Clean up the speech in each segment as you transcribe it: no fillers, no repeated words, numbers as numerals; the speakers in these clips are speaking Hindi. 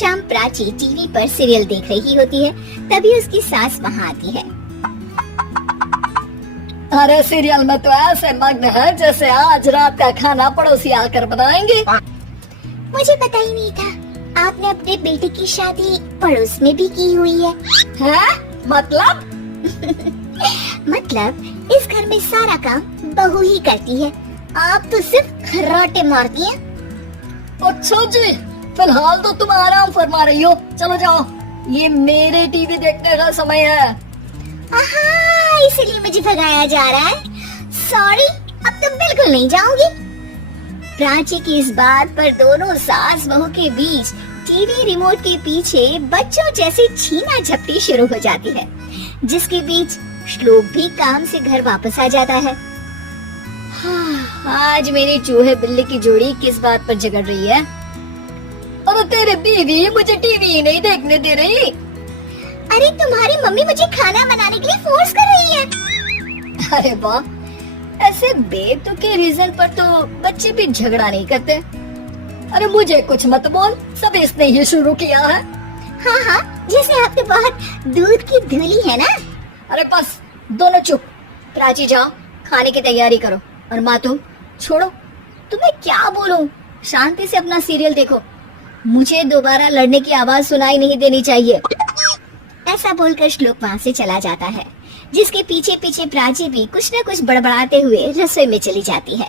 शाम प्राची टीवी पर सीरियल देख रही होती है, तभी उसकी सास वहाँ आती है। अरे सीरियल में तो ऐसे मग्न है जैसे आज रात का खाना पड़ोसी आकर बनाएंगे। मुझे पता ही नहीं था आपने अपने बेटे की शादी पड़ोस में भी की हुई है। मतलब? मतलब इस घर में सारा काम बहू ही करती है, आप तो सिर्फ खर्राटे मारती हैं। अच्छा जी, फिलहाल तो तुम आराम फरमा रही हो, चलो जाओ, ये मेरे टीवी देखने का समय है। इसलिए मुझे भगाया जा रहा है। सॉरी, अब तो बिल्कुल नहीं जाऊंगी। प्राची की इस बात पर दोनों सास बहू के बीच टीवी रिमोट के पीछे बच्चों जैसी छीना झपटी शुरू हो जाती है, जिसके बीच श्लोक भी काम से घर वापस आ जाता है। आज मेरी चूहे बिल्ली की जोड़ी किस बात पर झगड़ रही है? अरे तेरे बीवी मुझे टीवी ही नहीं देखने दे रही। अरे तुम्हारी मम्मी मुझे खाना बनाने के लिए फोर्स कर रही है। अरे वाह, ऐसे बेतुके रीजन पर तो बच्चे भी झगड़ा नहीं करते। अरे मुझे कुछ मत बोल, सब इसने ही शुरू किया है। हाँ, जैसे आप तो बहुत दूध की धूली है ना। अरे बस, दोनों चुप। प्राची जाओ, खाने की तैयारी करो, और माँ तुम छोड़ो, तुम्हें क्या बोलूं, शांति से अपना सीरियल देखो, मुझे दोबारा लड़ने की आवाज सुनाई नहीं देनी चाहिए। ऐसा बोलकर श्लोक वहाँ से चला जाता है, जिसके पीछे पीछे प्राची भी कुछ न कुछ बड़बड़ाते हुए रसोई में चली जाती है।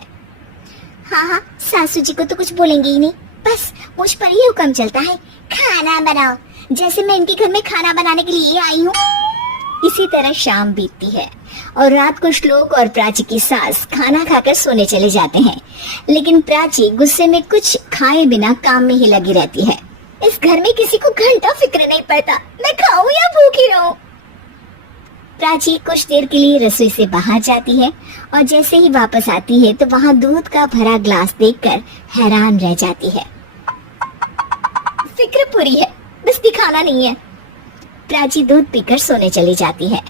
हाँ, सासू जी को तो कुछ बोलेंगे ही नहीं, बस मुझ पर ही हुक्म चलता है, खाना बनाओ, जैसे मैं इनके घर में खाना बनाने के लिए आई हूँ। इसी तरह शाम बीतती है और रात को श्लोक और प्राची की सास खाना खाकर सोने चले जाते हैं, लेकिन प्राची गुस्से में कुछ खाए बिना काम में ही लगी रहती है। इस घर में किसी को घंटा फिक्र नहीं पड़ता, मैं खाऊं या भूखी रहूं। प्राची कुछ देर के लिए रसोई से बाहर जाती है और जैसे ही वापस आती है तो वहाँ दूध का भरा ग्लास देखकर हैरान रह जाती है। फिक्र पूरी है, बस दिखाना नहीं है। प्राची दूध पीकर सोने चली जाती है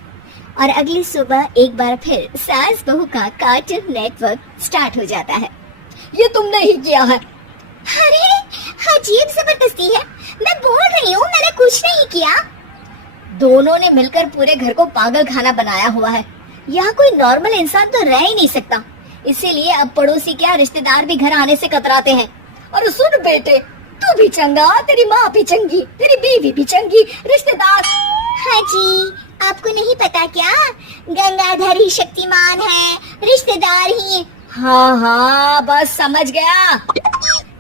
और अगली सुबह एक बार फिर सास बहू का कार्टून नेटवर्क स्टार्ट हो जाता है। ये तुमने ही किया है। अरे अजीब जबरदस्ती है, मैं बोल रही हूँ मैंने कुछ नहीं किया। दोनों ने मिलकर पूरे घर को पागल खाना बनाया हुआ है। यहाँ कोई नॉर्मल इंसान तो रह ही नहीं सकता, इसीलिए अब पड़ोसी क्या रिश्तेदार भी घर आने से कतराते हैं। और सुन बेटे, तू भी चंगा, तेरी माँ भी चंगी, तेरी बीवी भी चंगी, रिश्तेदार। हाँ जी, आपको नहीं पता क्या, गंगाधर ही शक्तिमान है, रिश्तेदार ही। हाँ, बस समझ गया।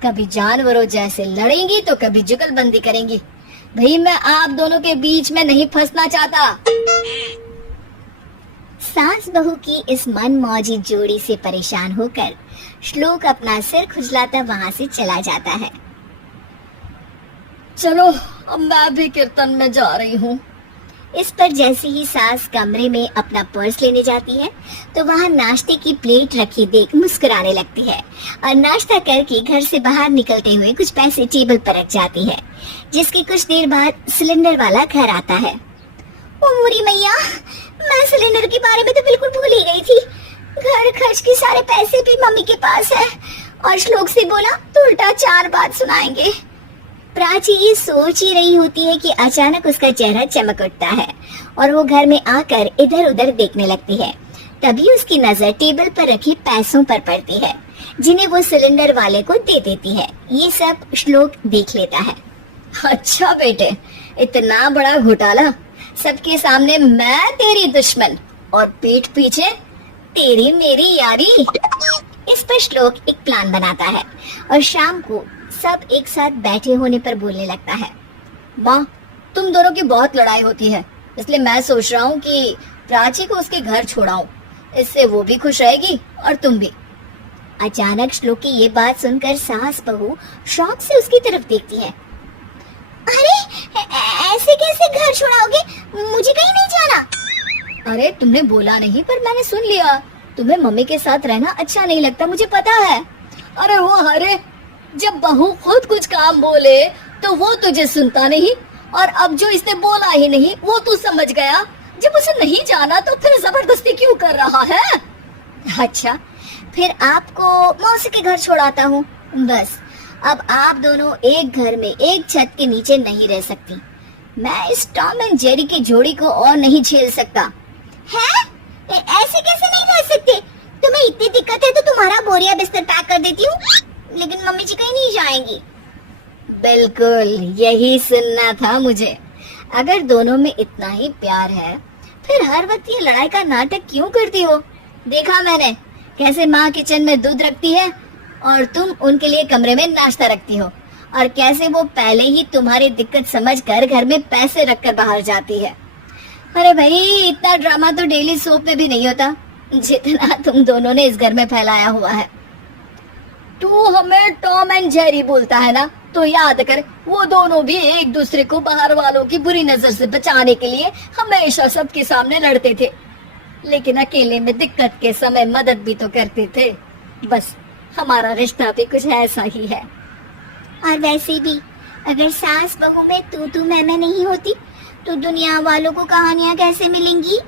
कभी जानवरों जैसे लड़ेंगी तो कभी जुगलबंदी करेंगी। भाई मैं आप दोनों के बीच में नहीं फंसना चाहता। सास बहू की इस मन मौजी जोड़ी से परेशान होकर श्लोक अपना सिर खुजलाता वहाँ से चला जाता है। चलो अब मैं भी कीर्तन में जा रही हूँ। इस पर जैसे ही सास कमरे में अपना पर्स लेने जाती है तो वहाँ नाश्ते की प्लेट रखी देख मुस्कुराने लगती है और नाश्ता करके घर से बाहर निकलते हुए कुछ पैसे टेबल पर रख जाती है, जिसके कुछ देर बाद सिलेंडर वाला घर आता है। ओ मोरी मैया, मैं सिलेंडर के बारे में तो बिल्कुल भूल ही गई थी। घर खर्च के सारे पैसे भी मम्मी के पास है और श्लोक से बोला तो उल्टा 4 बात सुनाएंगे। प्राची ये सोच ही रही होती है कि अचानक उसका चेहरा चमक उठता है और वो घर में आकर इधर उधर देखने लगती है। तभी उसकी नजर टेबल पर रखे पैसों पर पड़ती है, जिन्हें वो सिलेंडर वाले को दे देती है। ये सब श्लोक देख लेता है। अच्छा बेटे, इतना बड़ा घोटाला, सबके सामने मैं तेरी दुश्मन और पीठ पीछे तेरी मेरी यारी। इस पर श्लोक एक प्लान बनाता है और शाम को सब एक साथ बैठे होने पर बोलने लगता है। माँ, तुम दोनों की बहुत लड़ाई होती है, इसलिए मैं सोच रहा हूँ कि प्राची को उसके घर छोड़ाऊं, इससे वो भी खुश रहेगी और तुम भी। अचानक श्लोक की ये बात सुनकर सास बहू शौक से उसकी तरफ देखती है। अरे ऐसे कैसे घर छोड़ाओगे, मुझे कहीं नहीं जाना। अरे तुमने बोला नहीं पर मैंने सुन लिया, तुम्हें मम्मी के साथ रहना अच्छा नहीं लगता, मुझे पता है। अरे वो अरे जब बहू खुद कुछ काम बोले तो वो तुझे सुनता नहीं, और अब जो इसने बोला ही नहीं वो तू समझ गया। जब उसे नहीं जाना तो फिर जबरदस्ती क्यों कर रहा है? अच्छा, फिर आपको मौसी के घर छोड़ाता हूँ, बस अब आप दोनों एक घर में एक छत के नीचे नहीं रह सकती। मैं इस टॉम एंड जेरी की जोड़ी को और नहीं झेल सकता। हैं? ऐसे कैसे नहीं रह सकते? तुम्हें इतनी दिक्कत है तो तुम्हारा बोरिया बिस्तर पैक कर देती हूँ, लेकिन मम्मी जी कहीं नहीं जाएंगी। बिल्कुल यही सुनना था मुझे। अगर दोनों में इतना ही प्यार है, फिर हर वक्त ये लड़ाई का नाटक क्यों करती हो? देखा मैंने कैसे माँ किचन में दूध रखती है और तुम उनके लिए कमरे में नाश्ता रखती हो, और कैसे वो पहले ही तुम्हारी दिक्कत समझकर घर में पैसे रखकर बाहर जाती है। अरे भाई, इतना ड्रामा तो डेली सोप में भी नहीं होता जितना तुम दोनों ने इस घर में फैलाया हुआ है। तू हमें टॉम एंड जेरी बोलता है ना, तो याद कर वो दोनों भी एक दूसरे को बाहर वालों की बुरी नजर से बचाने के लिए हमेशा सबके सामने लड़ते थे, लेकिन अकेले में दिक्कत के समय मदद भी तो करते थे। बस हमारा रिश्ता भी कुछ ऐसा ही है। और वैसे भी अगर सास बहू में तू मैं नहीं होती तो दुनिया वालों को कहानियाँ कैसे मिलेंगी?